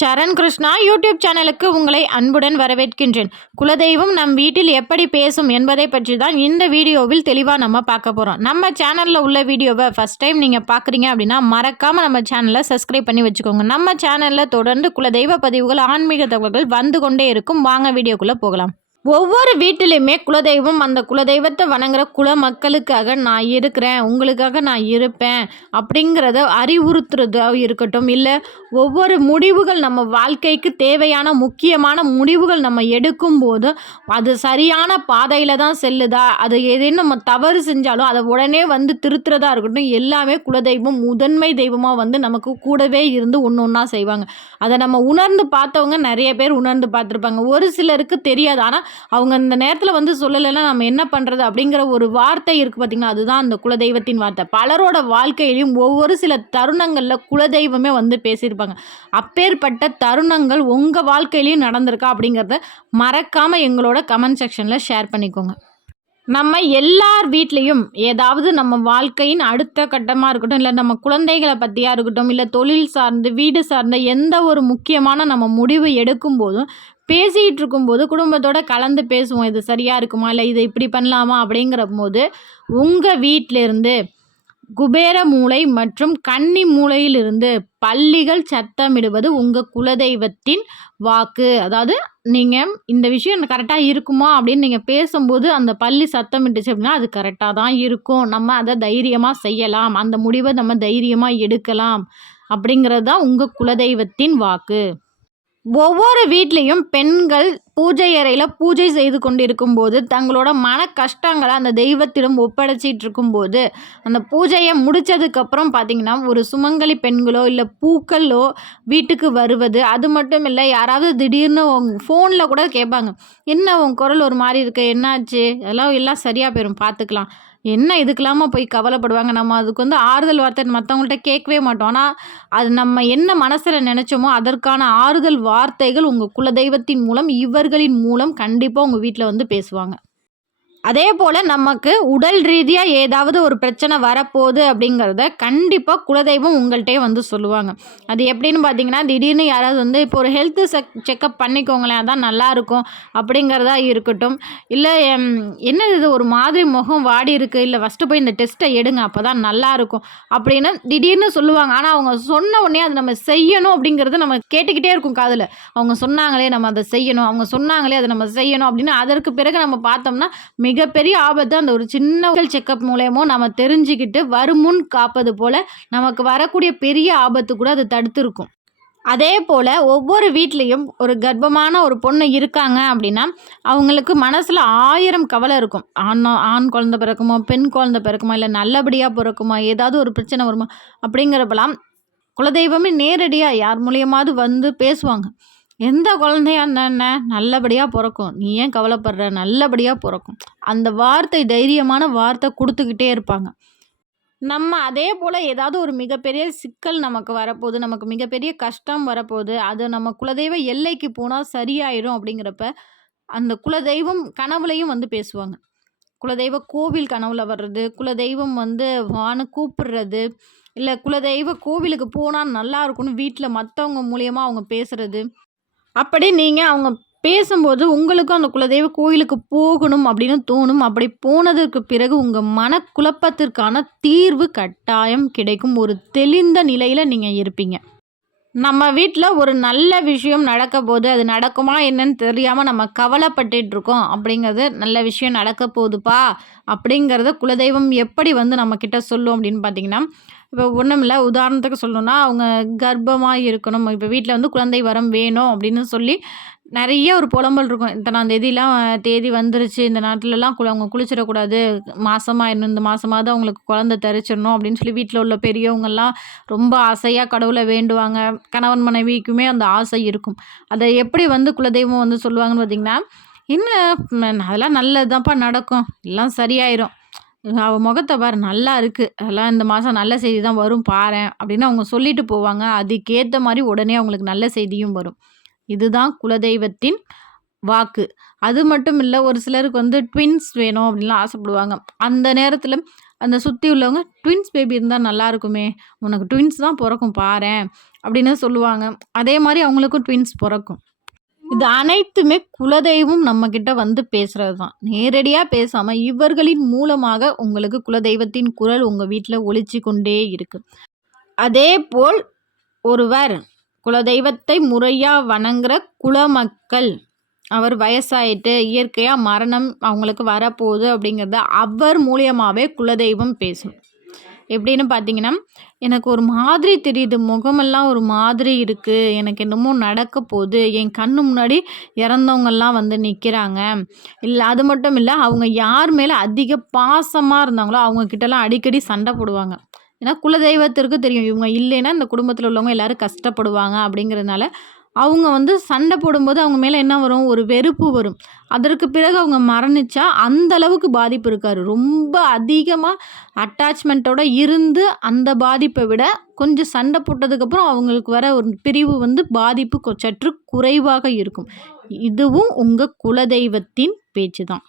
சரண் Krishna YouTube சேனலுக்கு உங்களை அன்புடன் வரவேற்கின்றேன். குலதெய்வம் நம் வீட்டில் எப்படி பேசும் என்பதை பற்றி தான் இந்த வீடியோவில் தெளிவாக நம்ம பார்க்க போகிறோம் நம்ம சேனலில் உள்ள வீடியோவை ஃபஸ்ட் டைம் நீங்கள் பார்க்குறீங்க அப்படின்னா மறக்காமல் நம்ம சேனலை சப்ஸ்கிரைப் பண்ணி வச்சுக்கோங்க. நம்ம சேனலில் தொடர்ந்து குலதெய்வ பதிவுகள் ஆன்மீக தகவல்கள் வந்து கொண்டே இருக்கும். வாங்க வீடியோக்குள்ளே போகலாம். ஒவ்வொரு வீட்டிலையுமே குலதெய்வம் அந்த குலதெய்வத்தை வணங்குற குல மக்களுக்காக நான் இருக்கிறேன் உங்களுக்காக நான் இருப்பேன் அப்படிங்கிறத அறிவுறுத்துறதாக இருக்கட்டும். இல்லை ஒவ்வொரு முடிவுகள் நம்ம வாழ்க்கைக்கு தேவையான முக்கியமான முடிவுகள் நம்ம எடுக்கும்போது அது சரியான பாதையில் தான் செல்லுதா? அது எதுன்னு நம்ம தவறு செஞ்சாலும் அதை உடனே வந்து திருத்துறதா இருக்கட்டும். எல்லாமே குலதெய்வம் முதன்மை தெய்வமாக வந்து நமக்கு கூடவே இருந்து ஒன்று ஒன்றா செய்வாங்க. அதை நம்ம உணர்ந்து பார்த்தவங்க நிறைய பேர் உணர்ந்து பார்த்துருப்பாங்க. ஒரு சிலருக்கு தெரியாது. ஆனால் அவங்க அந்த நேரத்தில் வந்து சொல்லலைன்னா நம்ம என்ன பண்ணுறது அப்படிங்கிற ஒரு வார்த்தை இருக்குது பார்த்திங்கன்னா அதுதான் அந்த குலதெய்வத்தின் வார்த்தை. பலரோட வாழ்க்கையிலையும் ஒவ்வொரு சில தருணங்களில் குலதெய்வமே வந்து பேசியிருப்பாங்க. அப்பேற்பட்ட தருணங்கள் உங்கள் வாழ்க்கையிலையும் நடந்திருக்கா அப்படிங்கிறத மறக்காமல் எங்களோட கமெண்ட் செக்ஷனில் ஷேர் பண்ணிக்கோங்க. நம்ம எல்லார் வீட்லேயும் ஏதாவது நம்ம வாழ்க்கையின் அடுத்த கட்டமாக இருக்கட்டும் இல்லை நம்ம குழந்தைகளை பற்றியாக இருக்கட்டும் இல்லை தொழில் சார்ந்து வீடு சார்ந்த எந்த ஒரு முக்கியமான நம்ம முடிவு எடுக்கும் போதும் பேசிகிட்டு இருக்கும்போது குடும்பத்தோட கலந்து பேசுவோம் இது சரியாக இருக்குமா இல்லை இதை இப்படி பண்ணலாமா அப்படிங்கிற போது உங்கள் வீட்டிலேருந்து குபேர மூளை மற்றும் கன்னி மூலையிலிருந்து பள்ளிகள் சத்தமிடுவது உங்கள் குலதெய்வத்தின் வாக்கு. அதாவது நீங்கள் இந்த விஷயம் கரெக்டாக இருக்குமா அப்படின்னு நீங்கள் பேசும்போது அந்த பள்ளி சத்தமிட்டுச்சு அப்படின்னா அது கரெக்டாக தான் இருக்கும். நம்ம அதை தைரியமாக செய்யலாம். அந்த முடிவை நம்ம தைரியமாக எடுக்கலாம். அப்படிங்கிறது தான் உங்கள் குலதெய்வத்தின் வாக்கு. ஒவ்வொரு வீட்லேயும் பெண்கள் பூஜை அறையில் பூஜை செய்து கொண்டிருக்கும் போது தங்களோட மன கஷ்டங்களை அந்த தெய்வத்திடம் ஒப்படைச்சிட்டு இருக்கும்போது அந்த பூஜையை முடித்ததுக்கப்புறம் பார்த்திங்கன்னா ஒரு சுமங்கலி பெண்களோ இல்லை பூக்களோ வீட்டுக்கு வருவது அது மட்டும் இல்லை யாராவது திடீர்னு ஃபோனில் கூட கேட்பாங்க என்ன உன் குரல் ஒரு மாதிரி இருக்கு? என்னாச்சு? அதெல்லாம் எல்லாம் சரியாக போயிடும் பார்த்துக்கலாம் என்ன இதுக்கெல்லாமா போய் கவலைப்படுவாங்க? நம்ம அதுக்கு வந்து ஆறுதல் வார்த்தை மற்றவங்கள்ட்ட கேட்கவே மாட்டோம். ஆனால் அது நம்ம என்ன மனசில் நினச்சோமோ அதற்கான ஆறுதல் வார்த்தைகள் உங்கள் குலதெய்வத்தின் மூலம் இவர்களின் மூலம் கண்டிப்பாக உங்கள் வீட்டில் வந்து பேசுவாங்க. அதே போல் நமக்கு உடல் ரீதியாக ஏதாவது ஒரு பிரச்சனை வரப்போகுது அப்படிங்கிறத கண்டிப்பாக குலதெய்வம் உங்கள்கிட்டே வந்து சொல்லுவாங்க. அது எப்படின்னு பார்த்தீங்கன்னா திடீர்னு யாராவது வந்து இப்போ ஒரு ஹெல்த்து செக் செக்கப் பண்ணிக்கோங்களேன் அதான் நல்லாயிருக்கும் அப்படிங்கிறதா இருக்கட்டும். இல்லை என்ன இது? ஒரு மாதிரி முகம் வாடி இருக்குது இல்லை ஃபஸ்ட்டு போய் இந்த டெஸ்ட்டை எடுங்க அப்போ தான் நல்லாயிருக்கும் அப்படின்னு திடீர்னு சொல்லுவாங்க. ஆனால் அவங்க சொன்ன உடனே அதை நம்ம செய்யணும் அப்படிங்கிறது நம்ம கேட்டுக்கிட்டே இருக்கும் காதில். அவங்க சொன்னாங்களே நம்ம அதை செய்யணும். அவங்க சொன்னாங்களே அதை நம்ம செய்யணும் அப்படின்னு அதற்கு பிறகு நம்ம பார்த்தோம்னா மிகப்பெரிய ஆபத்து அந்த ஒரு சின்ன செக்கப் மூலயமோ நம்ம தெரிஞ்சுக்கிட்டு வருமுன் காப்பது போல் நமக்கு வரக்கூடிய பெரிய ஆபத்து கூட அது தடுத்துருக்கும். அதே போல் ஒவ்வொரு வீட்லேயும் ஒரு கர்ப்பமான ஒரு பொண்ணு இருக்காங்க அப்படின்னா அவங்களுக்கு மனசில் ஆயிரம் கவலை இருக்கும். ஆண் ஆண் குழந்த பிறக்குமோ பெண் குழந்த பிறக்குமா இல்லை நல்லபடியாக பிறக்குமா ஏதாவது ஒரு பிரச்சனை வருமா அப்படிங்கிறப்பெல்லாம் குலதெய்வமே நேரடியாக யார் மூலியமாவது வந்து பேசுவாங்க. எந்த குழந்தையா இருந்தா நல்லபடியாக பிறக்கும். நீ ஏன் கவலைப்படுற? நல்லபடியாக பிறக்கும். அந்த வார்த்தை தைரியமான வார்த்தை கொடுத்துக்கிட்டே இருப்பாங்க. நம்ம அதே போல் ஏதாவது ஒரு மிகப்பெரிய சிக்கல் நமக்கு வரப்போகுது நமக்கு மிகப்பெரிய கஷ்டம் வரப்போகுது அது நம்ம குலதெய்வ எல்லைக்கு போனால் சரியாயிடும் அப்படிங்கிறப்ப அந்த குலதெய்வம் கனவுலையும் வந்து பேசுவாங்க. குலதெய்வ கோவில் கனவுல வர்றது குலதெய்வம் வந்து வானு கூப்பிடுறது இல்லை குலதெய்வ கோவிலுக்கு போனால் நல்லா இருக்கும்னு வீட்டில் மற்றவங்க மூலியமாக அவங்க பேசுகிறது அப்படி நீங்கள் அவங்க பேசும்போது உங்களுக்கும் அந்த குலதெய்வ கோயிலுக்கு போகணும் அப்படின்னு தோணும். அப்படி போனதற்கு பிறகு உங்கள் மனக்குழப்பத்திற்கான தீர்வு கட்டாயம் கிடைக்கும். ஒரு தெளிந்த நிலையில் நீங்கள் இருப்பீங்க. நம்ம வீட்டில் ஒரு நல்ல விஷயம் நடக்க போது அது நடக்குமா என்னன்னு தெரியாமல் நம்ம கவலைப்பட்டுட்டு இருக்கோம் அப்படிங்கிறது நல்ல விஷயம் நடக்க போகுதுப்பா அப்படிங்கிறத குலதெய்வம் எப்படி வந்து நம்மக்கிட்ட சொல்லும் அப்படின்னு பார்த்தீங்கன்னா இப்போ ஒன்றும் இல்லை உதாரணத்துக்கு சொல்லணுன்னா அவங்க கர்ப்பமாக இருக்கணும் இப்போ வீட்டில் வந்து குழந்தை வரம் வேணும் அப்படின்னு சொல்லி நிறைய ஒரு புலம்பல் இருக்கும். இத்தனாம் தேதியெலாம் தேதி வந்துருச்சு இந்த நாட்டிலலாம் குளி அவங்க குளிச்சிடக்கூடாது மாதமாக இன்னும் இந்த மாதமாவது அவங்களுக்கு குழந்த தரிச்சிடணும் அப்படின்னு சொல்லி வீட்டில் உள்ள பெரியவங்கெல்லாம் ரொம்ப ஆசையாக கடவுளை வேண்டுவாங்க. கணவன் மனைவிக்குமே அந்த ஆசை இருக்கும். அதை எப்படி வந்து குலதெய்வம் வந்து சொல்லுவாங்கன்னு பார்த்திங்கன்னா இன்னும் அதெல்லாம் நல்லதுதான்ப்பா நடக்கும். எல்லாம் சரியாயிரும். அவள் முகத்தை பாரு நல்லா இருக்குது அதெல்லாம் இந்த மாதம் நல்ல செய்தி தான் வரும் பாரேன் அப்படின்னு அவங்க சொல்லிட்டு போவாங்க. அதுக்கேற்ற மாதிரி உடனே அவங்களுக்கு நல்ல செய்தியும் வரும். இதுதான் குலதெய்வத்தின் வாக்கு. அது மட்டும் இல்லை ஒரு சிலருக்கு வந்து ட்வின்ஸ் வேணும் அப்படின்லாம் ஆசைப்படுவாங்க. அந்த நேரத்தில் அந்த சுற்றி உள்ளவங்க ட்வின்ஸ் பேபி இருந்தால் நல்லா இருக்குமே உனக்கு ட்வின்ஸ் தான் பிறக்கும் பாரேன் அப்படின்னு சொல்லுவாங்க. அதே மாதிரி அவங்களுக்கும் ட்வின்ஸ் பிறக்கும். இது அனைத்துமே குலதெய்வம் நம்மக்கிட்ட வந்து பேசுகிறது தான் நேரடியாக பேசாமல் இவர்களின் மூலமாக உங்களுக்கு குலதெய்வத்தின் குரல் உங்கள் வீட்டில் ஒழிச்சு கொண்டே இருக்குது அதே போல் ஒருவர் குலதெய்வத்தை முறையாக வணங்குற குலமக்கள். அவர் வயசாயிட்டு இயற்கையாக மரணம் அவங்களுக்கு வரப்போகுது அப்படிங்கிறத அவர் மூலியமாகவே குலதெய்வம் பேசும். எப்படின்னு பார்த்தீங்கன்னா எனக்கு ஒரு மாதிரி தெரியுது. முகமெல்லாம் ஒரு மாதிரி இருக்குது எனக்கு என்னமோ நடக்க போகுது. என் கண்ணு முன்னாடி இறந்தவங்கெல்லாம் வந்து நிற்கிறாங்க இல்லை அது மட்டும் இல்லை அவங்க யார் மேலே அதிக பாசமாக இருந்தாங்களோ அவங்கக்கிட்டலாம் அடிக்கடி சண்டை போடுவாங்க. ஏன்னா குலதெய்வத்திற்கு தெரியும் இவங்க இல்லைன்னா இந்த குடும்பத்தில் உள்ளவங்க எல்லோரும் கஷ்டப்படுவாங்க அப்படிங்கிறதுனால அவங்க வந்து சண்டை போடும்போது அவங்க மேலே என்ன வரும்? ஒரு வெறுப்பு வரும். அதற்கு பிறகு அவங்க மரணிச்சா அந்த அளவுக்கு பாதிப்பு இருக்கார் ரொம்ப அதிகமாக அட்டாச்மெண்ட்டோட இருந்து அந்த பாதிப்பை விட கொஞ்சம் சண்டை போட்டதுக்கப்புறம் அவங்களுக்கு வர ஒரு பிரிவு வந்து பாதிப்பு சற்று குறைவாக இருக்கும். இதுவும் உங்கள் குலதெய்வத்தின் பேச்சு தான்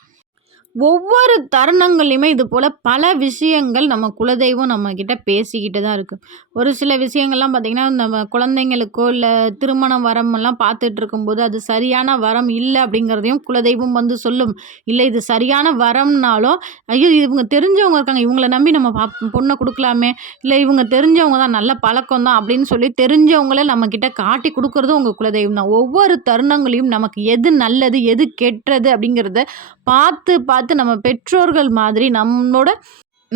ஒவ்வொரு தருணங்கள்லையுமே இது போல் பல விஷயங்கள் நம்ம குலதெய்வம் நம்மக்கிட்ட பேசிக்கிட்டு தான் இருக்குது ஒரு சில விஷயங்கள்லாம் பார்த்திங்கன்னா நம்ம குழந்தைங்களுக்கோ இல்லை திருமணம் வரமெல்லாம் பார்த்துட்டு இருக்கும்போது அது சரியான வரம் இல்லை அப்படிங்கிறதையும் குலதெய்வம் வந்து சொல்லும். இல்லை இது சரியான வரம்னாலும் ஐயோ இவங்க தெரிஞ்சவங்க இருக்காங்க இவங்கள நம்பி நம்ம பா பொண்ணை கொடுக்கலாமே இல்லை இவங்க தெரிஞ்சவங்க தான் நல்ல பழக்கம் தான் அப்படின்னு சொல்லி தெரிஞ்சவங்களே நம்மக்கிட்ட காட்டி கொடுக்குறதும் உங்கள் குலதெய்வம் தான். ஒவ்வொரு தருணங்களையும் நமக்கு எது நல்லது எது கெட்டது அப்படிங்கிறத பார்த்து பார்த்து பார்த்து நம்ம பெற்றோர்கள் மாதிரி நம்மளோட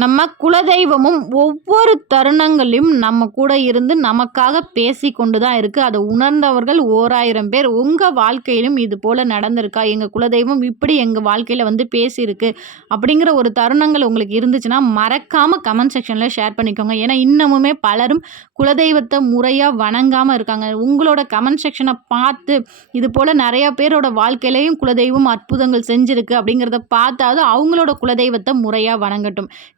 நம்ம குலதெய்வமும் ஒவ்வொரு தருணங்களையும் நம்ம கூட இருந்து நமக்காக பேசி கொண்டு தான் இருக்குது அதை உணர்ந்தவர்கள் ஓராயிரம் பேர். உங்கள் வாழ்க்கையிலும் இது போல் நடந்திருக்கா? எங்கள் குலதெய்வம் இப்படி எங்கள் வாழ்க்கையில் வந்து பேசியிருக்கு? அப்படிங்கிற ஒரு தருணங்கள் உங்களுக்கு இருந்துச்சுன்னா மறக்காமல் கமெண்ட் செக்ஷனில் ஷேர் பண்ணிக்கோங்க. ஏன்னா இன்னமுமே பலரும் குலதெய்வத்தை முறையாக வணங்காமல் இருக்காங்க. உங்களோட கமெண்ட் செக்ஷனை பார்த்து இது போல் நிறையா பேரோட வாழ்க்கையிலையும் குலதெய்வம் அற்புதங்கள் செஞ்சுருக்கு அப்படிங்கிறத பார்த்தாது அவங்களோட குலதெய்வத்தை முறையாக வணங்கட்டும்.